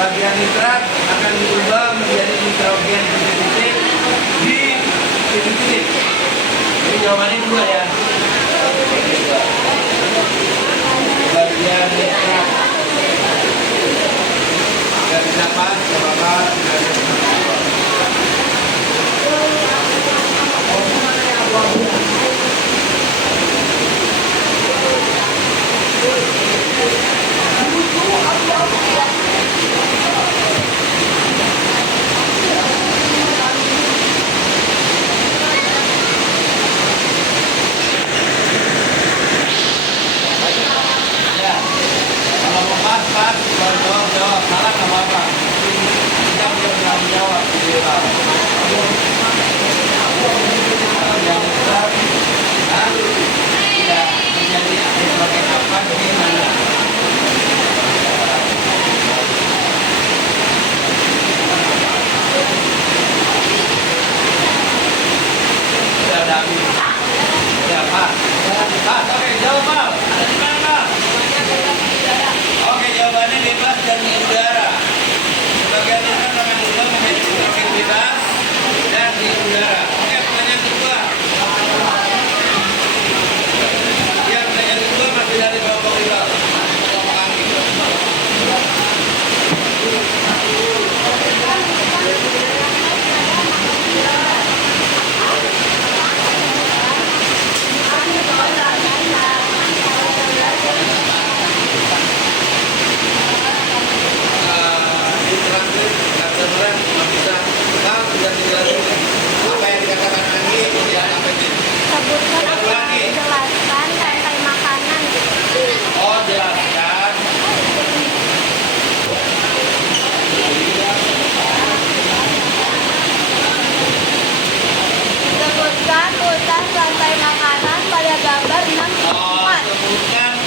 bagian nitrat akan diubah menjadi nitrogen titik-titik di titik-titik. Jadi jawabannya 2 ya. Bagian nitrat. Gak bisa pas, gak apa-apa. Pas, jawab, salah nggak apa-apa. Kita biar bertanggung jawab. Yang besar, tidak menjadi sebagai apa di mana? Sudah ada amin. Ya Pak, oke jawab Pak. Ada di mana Pak? Oke, jawabannya bebas dan di udara. Sebagian besar akan berubah menjadi nitrogen bebas dan di udara. Oke, pertanyaan kedua. Ya, pertanyaan kedua masih dari kelompok kita. Kelompok kami. Sebutkan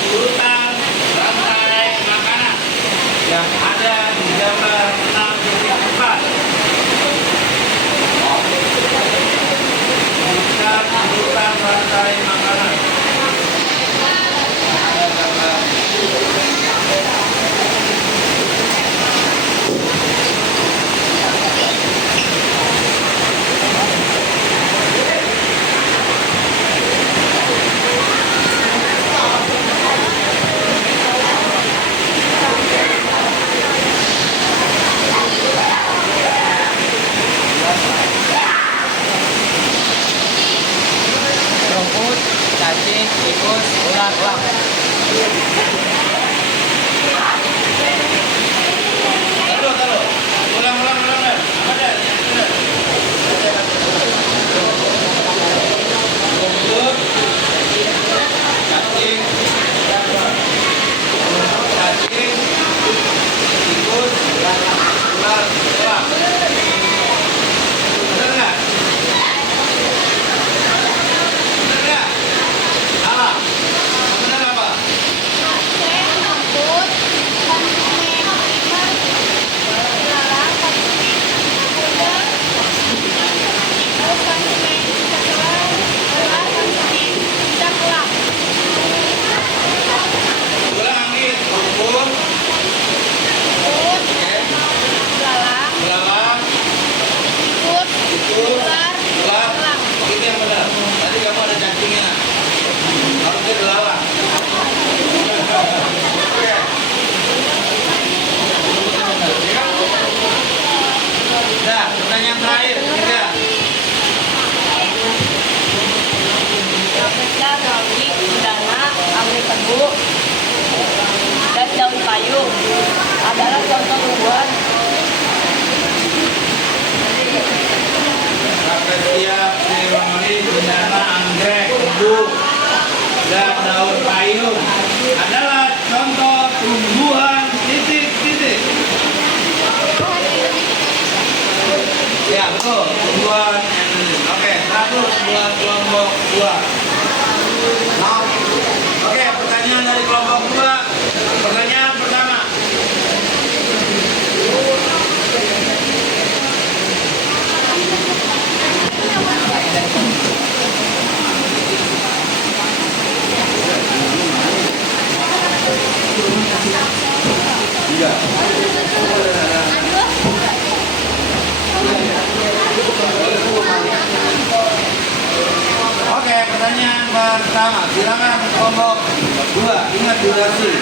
urutan rantai makanan yang ada di gambar 6.4. Sebutkan urutan rantai makanan. Ada gambar. Rumput, cacing, tikus, ular, elang. Taruh. Ulang. Ada. Rumput, cacing, tikus, ular, elang. Benar nggak? Salah. Benar apa? Ulang ambil rumput, belalang, tikus, ular. Ini yang benar. Tadi kamu ada cacingnya. Harusnya belalang. Oke. Nah, pertanyaan terakhir, 3. Daun udana, anggrek tebu, dan daun payung adalah contoh tumbuhan. Rafflesia ceremony, bendana, anggrek, tebu, dan daun payung adalah contoh tumbuhan titik-titik. Ya, betul. Tumbuhan. Oke, 100 buat kelompok 2. Nah, oke, pertanyaan dari kelompok 2. Pertanyaan pertama. Iya. pertama, silakan kelompok 2, ingat durasi.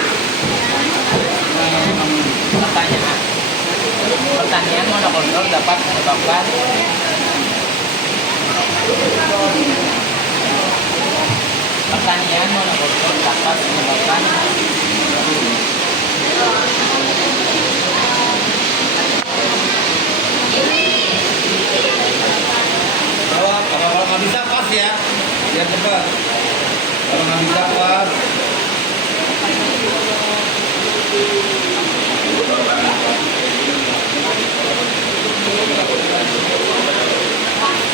Pertanyaan. Pertanian monokultur dapat menyebabkan Jawab, kalau nggak bisa pas ya, biar cepat. Kalau nggak bisa pas.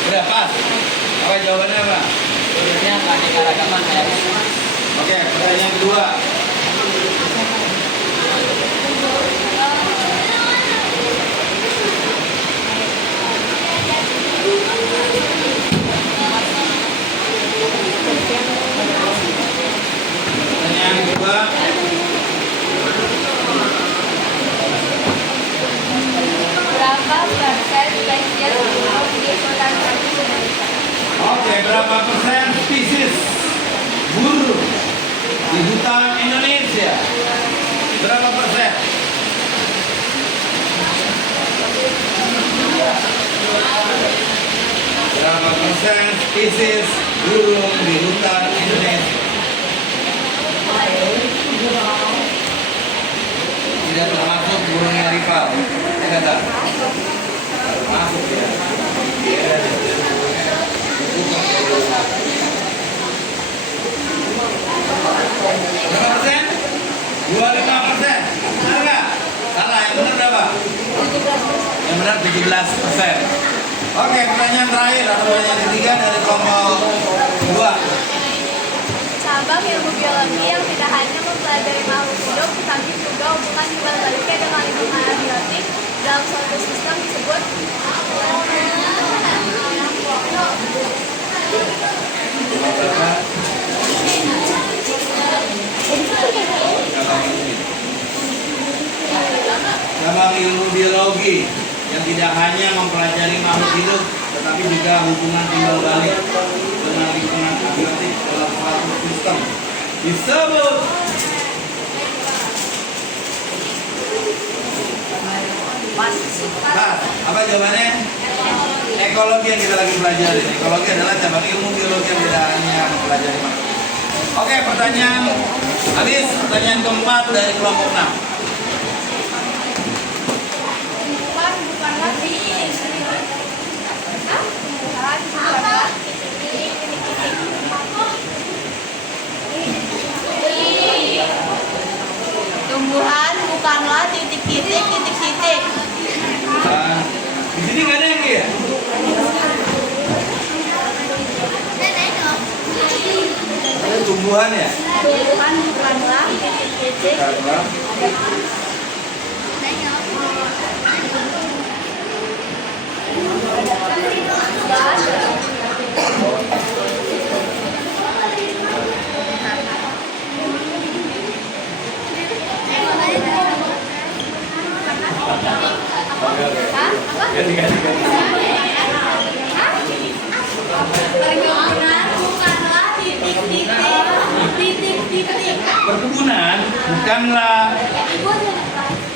Udah pas. Apa jawabannya apa? Sebenarnya keanekaragaman hayati. Oke, pertanyaan kedua. Pertanyaan kedua. Berapa persen spesies burung di hutan tropis Indonesia? Oke, berapa persen spesies burung di hutan Indonesia? Berapa persen? Berapa persen spesies burung di hutan Indonesia? Tidak termasuk burungnya rival. Tidak tak? Masuk ya. Berapa persen? 25%. Benar nggak? Salah, yang benar berapa? 17%. Yang benar 17%. Oke, pertanyaan terakhir atau pertanyaan ketiga dari kelompok 2. Cabang ilmu biologi yang tidak hanya mempelajari makhluk hidup, tetapi juga hubungan dibaliknya dengan lingkungan abiotik dalam suatu sistem disebut Cabang ilmu biologi yang tidak hanya mempelajari makhluk hidup, tetapi juga hubungan timbal balik dengan lingkungan abiotik dalam suatu sistem disebut apa jawabannya? Ekologi yang kita lagi pelajari. Ekologi adalah cabang ilmu biologi yang tidak hanya mempelajari makhluk. Oke, pertanyaan habis. Pertanyaan keempat dari kelompok 6. tumbuhan bukanlah titik-titik. Di sini nggak ada yang ya? Ada tumbuhan ya? Tumbuhan bukanlah titik-titik. Karena ganti. Perkebunan bukanlah titik-titik. Perkebunan bukanlah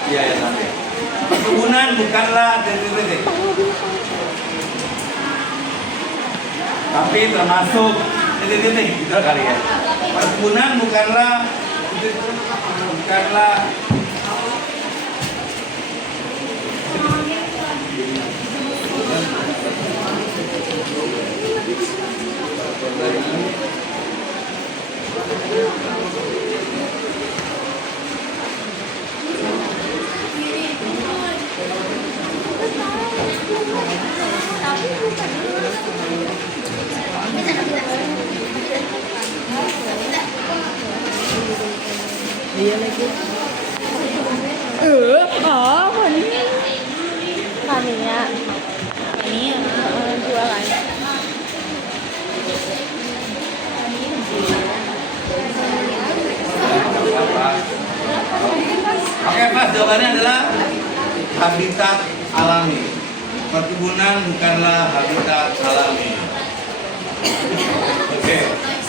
iya ya sampai. Perkebunan bukanlah titik. Tapi termasuk titik gitu kali ya. Perkebunan bukanlah Iya lagi. Kaminya. Jualan. Oke, Mas, jawabannya adalah habitat alami. Perkebunan bukanlah habitat alami. Oke.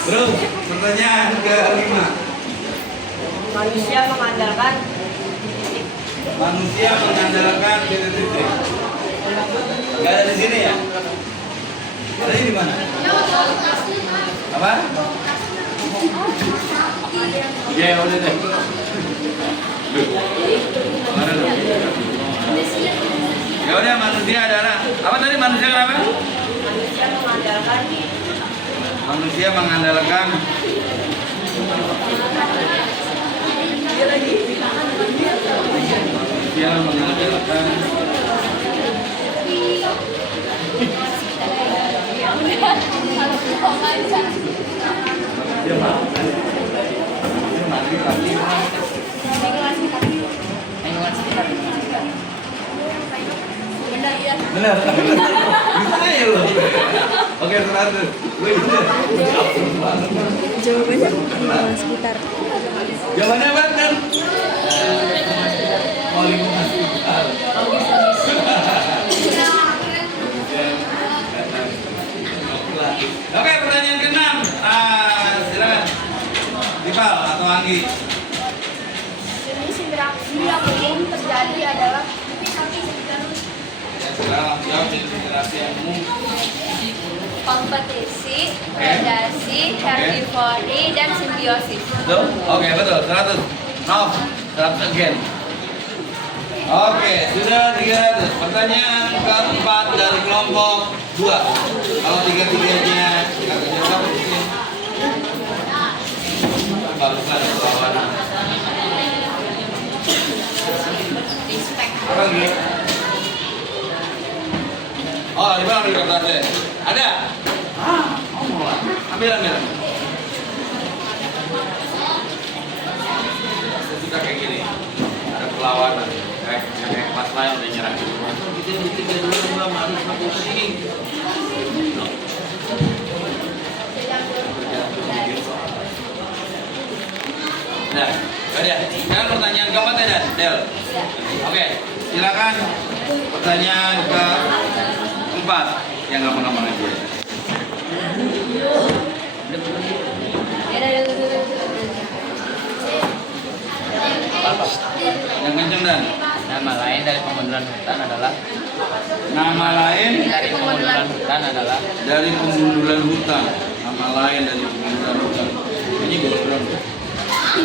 Terus pertanyaan kelima. Manusia mengandalkan Manusia mengandalkan titik-titik. Gak ada di sini ya? Ada di mana? Apa? Ya udah deh. Mana dong? Ya udah, manusia adalah apa tadi, manusia kenapa? manusia mengandalkan Manusia mengandalkan manusia mengandalkan dia mati pasti. Lingkungan sekitar. Benar ya. Benar. Bisa ya lo. Oke, terakhir. Jawabannya lingkungan sekitar. Jawabannya apa kan? Oh, lingkungan sekitar. Oke, pertanyaan ke-6. Silakan. Dipal atau Anggi? Jenis interaksi yang umum terjadi adalah Ya, sekarang jawab jenis interaksi yang umum. kompetisi, predasi, herbivori, dan simbiosis. Betul? Oke, betul. 100. Now, 100 again. Oke, sudah 300. Pertanyaan keempat dari kelompok 2. Kalau tiga-tiganya katanya sama mungkin. Bagusan lawan. Apa lagi? Oh, di mana ambil kertasnya? Ada? Oh, mulai. Ambil. Saya suka kayak gini. Ada perlawanan. Kayak kelas lain udah nyerang. Bikin dulu gua malu sama pusing. Nah, udah. Sekarang pertanyaan keempat ya, Del. Oke, silakan. Pertanyaan keempat yang gampang-gampang aja. Yang kenceng dan Nama lain dari pembunuhan hutan adalah nama lain dari pembunuhan hutan adalah dari pembunuhan hutan. Nama lain dari pembunuhan hutan. Ini gue bilang.